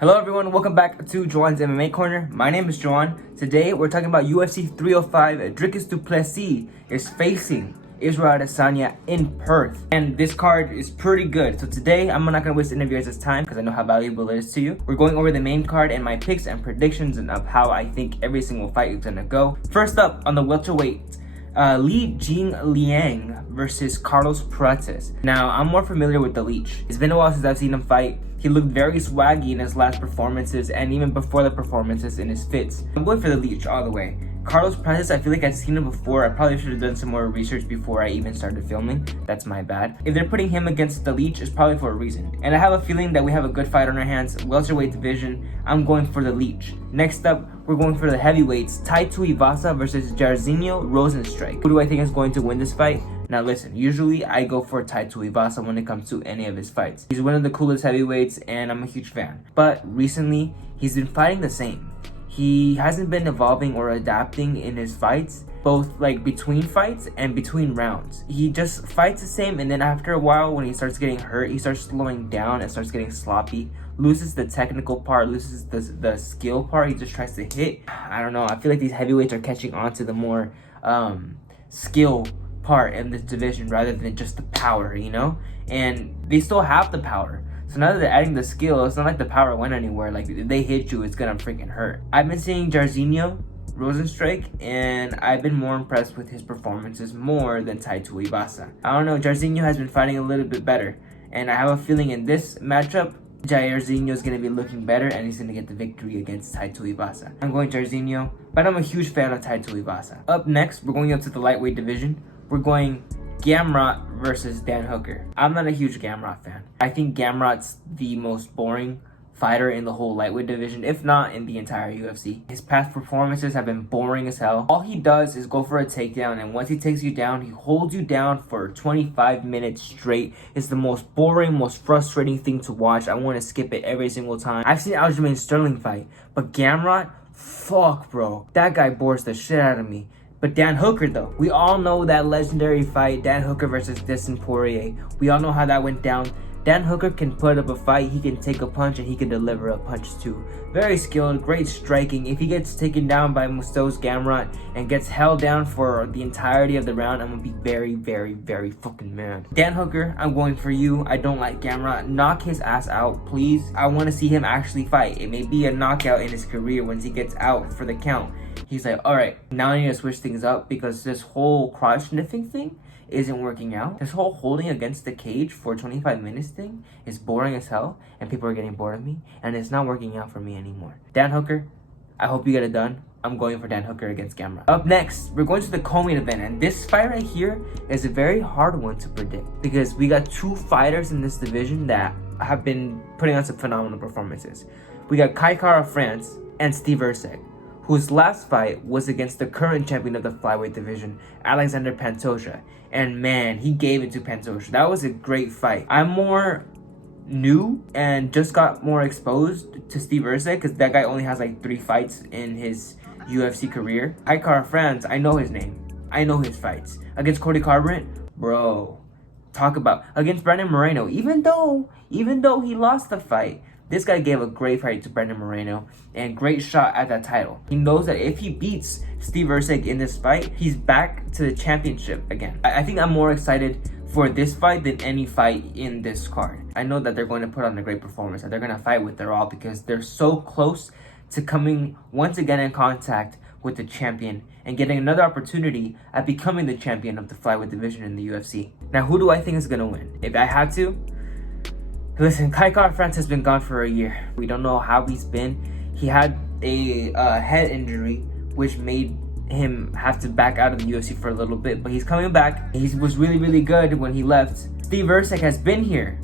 Hello everyone, welcome back to Joan's MMA Corner. My name is Joan. Today we're talking about UFC 305. Dricus du Plessis is facing Israel Adesanya in Perth. And this card is pretty good. So today I'm not going to waste any of your guys' time because I know how valuable it is to you. We're going over the main card and my picks and predictions and of how I think every single fight is going to go. First up on the welterweight, Li Jingliang versus Carlos Prates. Now, I'm more familiar with the Leech. It's been a while since I've seen him fight. He looked very swaggy in his last performances and even before the performances in his fits. I'm going for the Leech all the way. Carlos Prates, I feel like I've seen him before. I probably should have done some more research before I even started filming. That's my bad. If they're putting him against the Leech, it's probably for a reason. And I have a feeling that we have a good fight on our hands. Welterweight division, I'm going for the Leech. Next up, we're going for the heavyweights. Tai Tuivasa versus Jairzinho Rozenstruik. Who do I think is going to win this fight? Now listen, usually I go for Tai Tuivasa when it comes to any of his fights. He's one of the coolest heavyweights and I'm a huge fan. But recently, he's been fighting the same. He hasn't been evolving or adapting in his fights, both like between fights and between rounds. He just fights the same, and then after a while when he starts getting hurt, he starts slowing down and starts getting sloppy, loses the technical part, loses the skill part. He just tries to hit. I don't know, I feel like these heavyweights are catching on to the more skill part in this division rather than just the power, you know? And they still have the power. So now that they're adding the skill, it's not like the power went anywhere. Like, if they hit you, it's gonna freaking hurt. I've been seeing Jairzinho Rozenstruik, and I've been more impressed with his performances more than Tai Tuivasa. I don't know, Jairzinho has been fighting a little bit better. And I have a feeling in this matchup, Jairzinho is going to be looking better and he's going to get the victory against Tai Tuivasa. I'm going Jairzinho, but I'm a huge fan of Tai Tuivasa. Up next, we're going up to the lightweight division. We're going Gamrot versus Dan Hooker. I'm not a huge Gamrot fan. I think Gamrot's the most boring fighter in the whole lightweight division, if not in the entire UFC. His past performances have been boring as hell. All he does is go for a takedown, and once he takes you down, he holds you down for 25 minutes straight. It's the most boring, most frustrating thing to watch. I want to skip it every single time. I've seen Aljamain Sterling fight, but Gamrot, fuck bro. That guy bores the shit out of me. But Dan Hooker though, we all know that legendary fight, Dan Hooker versus Dustin Poirier. We all know how that went down. Dan Hooker can put up a fight, he can take a punch, and he can deliver a punch too. Very skilled, great striking. If he gets taken down by Mustos Gamrot and gets held down for the entirety of the round, I'm gonna be very, very, very fucking mad. Dan Hooker, I'm going for you. I don't like Gamrot. Knock his ass out, please. I want to see him actually fight. It may be a knockout in his career once he gets out for the count. He's like, alright, now I need to switch things up because this whole crotch sniffing thing isn't working out. This whole holding against the cage for 25 minutes thing is boring as hell and people are getting bored of me and it's not working out for me anymore. Dan Hooker, I hope you get it done. I'm going for Dan Hooker against Gamrot. Up next, we're going to the co-main event, and this fight right here is a very hard one to predict because we got two fighters in this division that have been putting on some phenomenal performances. We got Kai Kara France and Steve Erceg, whose last fight was against the current champion of the flyweight division, Alexander Pantoja. And man, he gave it to Pantoja. That was a great fight. I'm more new and just got more exposed to Steve Erceg because that guy only has like 3 fights in his UFC career. Kai Kara France, I know his name. I know his fights. Against Cody Garbrandt, bro, talk about. Against Brandon Moreno, even though he lost the fight, this guy gave a great fight to Brandon Moreno and great shot at that title. He knows that if he beats Steve Erceg in this fight, he's back to the championship again. I think I'm more excited for this fight than any fight in this card. I know that they're going to put on a great performance and they're going to fight with their all because they're so close to coming once again in contact with the champion and getting another opportunity at becoming the champion of the flyweight division in the UFC. Now, who do I think is going to win? If I had to, listen, Kai Kara France has been gone for a year. We don't know how he's been. He had a head injury, which made him have to back out of the UFC for a little bit. But he's coming back. He was really, really good when he left. Steve Erceg has been here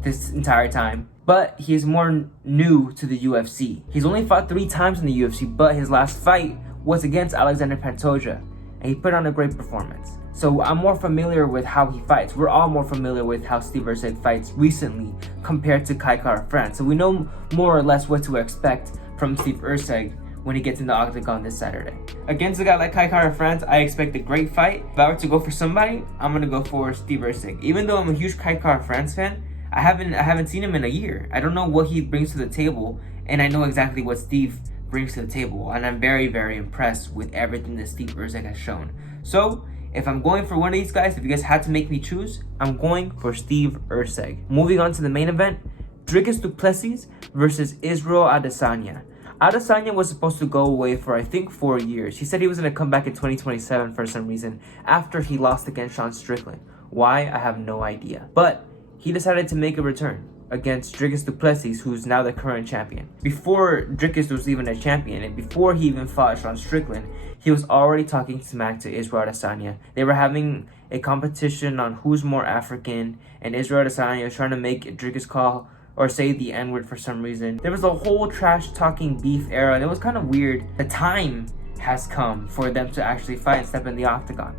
this entire time, but he's more new to the UFC. He's only fought 3 times in the UFC, but his last fight was against Alexander Pantoja, and he put on a great performance. So I'm more familiar with how he fights. We're all more familiar with how Steve Erceg fights recently compared to Kai Kara France. So we know more or less what to expect from Steve Erceg when he gets in the octagon this Saturday. Against a guy like Kai Kara France, I expect a great fight. If I were to go for somebody, I'm gonna go for Steve Erceg. Even though I'm a huge Kai Kara France fan, I haven't seen him in a year. I don't know what he brings to the table and I know exactly what Steve brings to the table, and I'm very, very impressed with everything that Steve Urgi has shown. So if I'm going for one of these guys, if you guys had to make me choose, I'm going for Steve Urgi. Moving on to the main event, Dricus du Plessis versus Israel Adesanya. Adesanya was supposed to go away for I think 4 years. He said he was going to come back in 2027 for some reason after he lost against Sean Strickland. Why? I have no idea. But he decided to make a return against Dricus du Plessis, who's now the current champion. Before Dricus was even a champion, and before he even fought Sean Strickland, he was already talking smack to Israel Adesanya. They were having a competition on who's more African, and Israel Adesanya was trying to make Dricus call or say the N-word for some reason. There was a whole trash-talking beef era, and it was kind of weird. The time has come for them to actually fight and step in the octagon.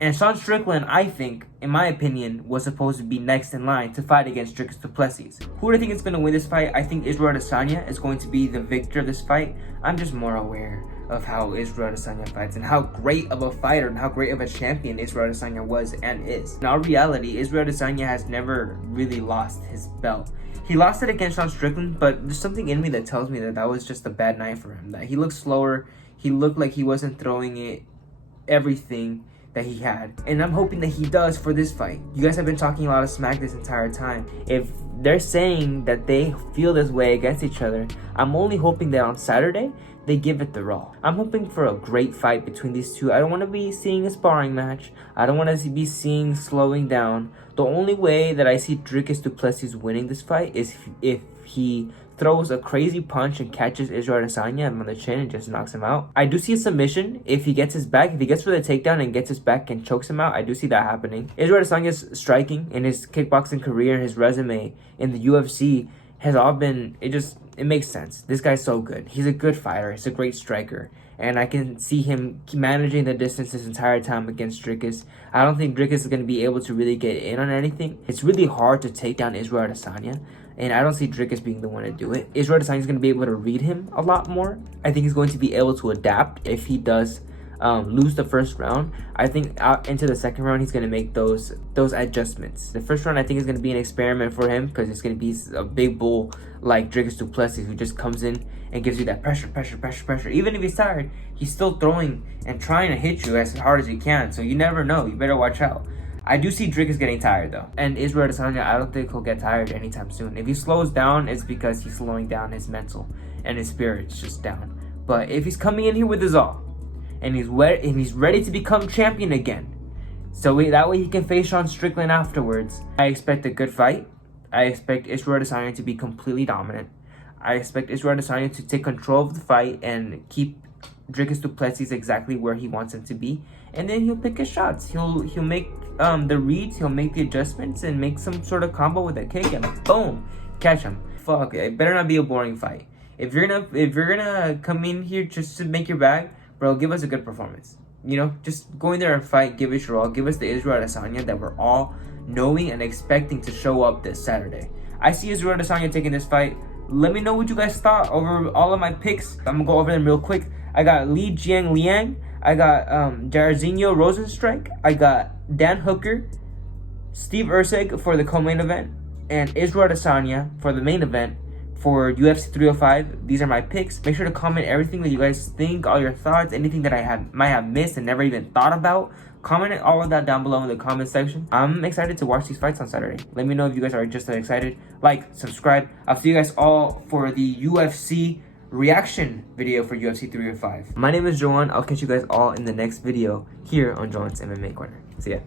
And Sean Strickland, I think, in my opinion, was supposed to be next in line to fight against Dricus du Plessis. Who do I think is going to win this fight? I think Israel Adesanya is going to be the victor of this fight. I'm just more aware of how Israel Adesanya fights and how great of a fighter and how great of a champion Israel Adesanya was and is. In all reality, Israel Adesanya has never really lost his belt. He lost it against Sean Strickland, but there's something in me that tells me that that was just a bad night for him. That he looked slower. He looked like he wasn't throwing it everything that he had. And I'm hoping that he does for this fight. You guys have been talking a lot of smack this entire time. If they're saying that they feel this way against each other, I'm only hoping that on Saturday, they give it the raw. I'm hoping for a great fight between these two. I don't want to be seeing a sparring match. I don't want to be seeing slowing down. The only way that I see Dricus du Plessis winning this fight is if he throws a crazy punch and catches Israel Adesanya on the chin and just knocks him out. I do see a submission if he gets his back. If he gets for the takedown and gets his back and chokes him out, I do see that happening. Israel Adesanya's striking in his kickboxing career, his resume in the UFC has all been, it makes sense. This guy's so good. He's a good fighter. He's a great striker. And I can see him managing the distance this entire time against Dricus. I don't think Dricus is going to be able to really get in on anything. It's really hard to take down Israel Adesanya. And I don't see Dricus being the one to do it. Israel Adesanya is going to be able to read him a lot more. I think he's going to be able to adapt if he does lose the first round. I think out into the second round, he's going to make those adjustments. The first round, I think, is going to be an experiment for him because it's going to be a big bull like Dricus du Plessis who just comes in and gives you that pressure. Even if he's tired, he's still throwing and trying to hit you as hard as he can. So you never know. You better watch out. I do see Dricus getting tired though. And Israel Adesanya, I don't think he'll get tired anytime soon. If he slows down, it's because he's slowing down his mental and his spirit's just down. But if he's coming in here with his all, and he's ready to become champion again, so that way he can face Sean Strickland afterwards, I expect a good fight. I expect Israel Adesanya to be completely dominant. I expect Israel Adesanya to take control of the fight and keep Dricus du Plessis exactly where he wants him to be, and then he'll pick his shots. He'll make the reads, he'll make the adjustments, and make some sort of combo with a kick, and boom, catch him. Fuck, it better not be a boring fight. If you're gonna come in here just to make your bag, bro, give us a good performance. You know, just go in there and fight, give it your all. Give us the Israel Adesanya that we're all knowing and expecting to show up this Saturday. I see Israel Adesanya taking this fight. Let me know what you guys thought over all of my picks. I'm gonna go over them real quick. I got Li Jiang Liang. I got Jairzinho Rosenstrike. I got Dan Hooker, Steve Urgi for the co-main event, and Israel Adesanya for the main event for UFC 305. These are my picks. Make sure to comment everything that you guys think, all your thoughts, anything that I might have missed and never even thought about. Comment all of that down below in the comment section. I'm excited to watch these fights on Saturday. Let me know if you guys are just as excited. Like, subscribe. I'll see you guys all for the UFC reaction video for UFC 305. My name is Joan. I'll catch you guys all in the next video here on Joan's MMA Corner. See ya.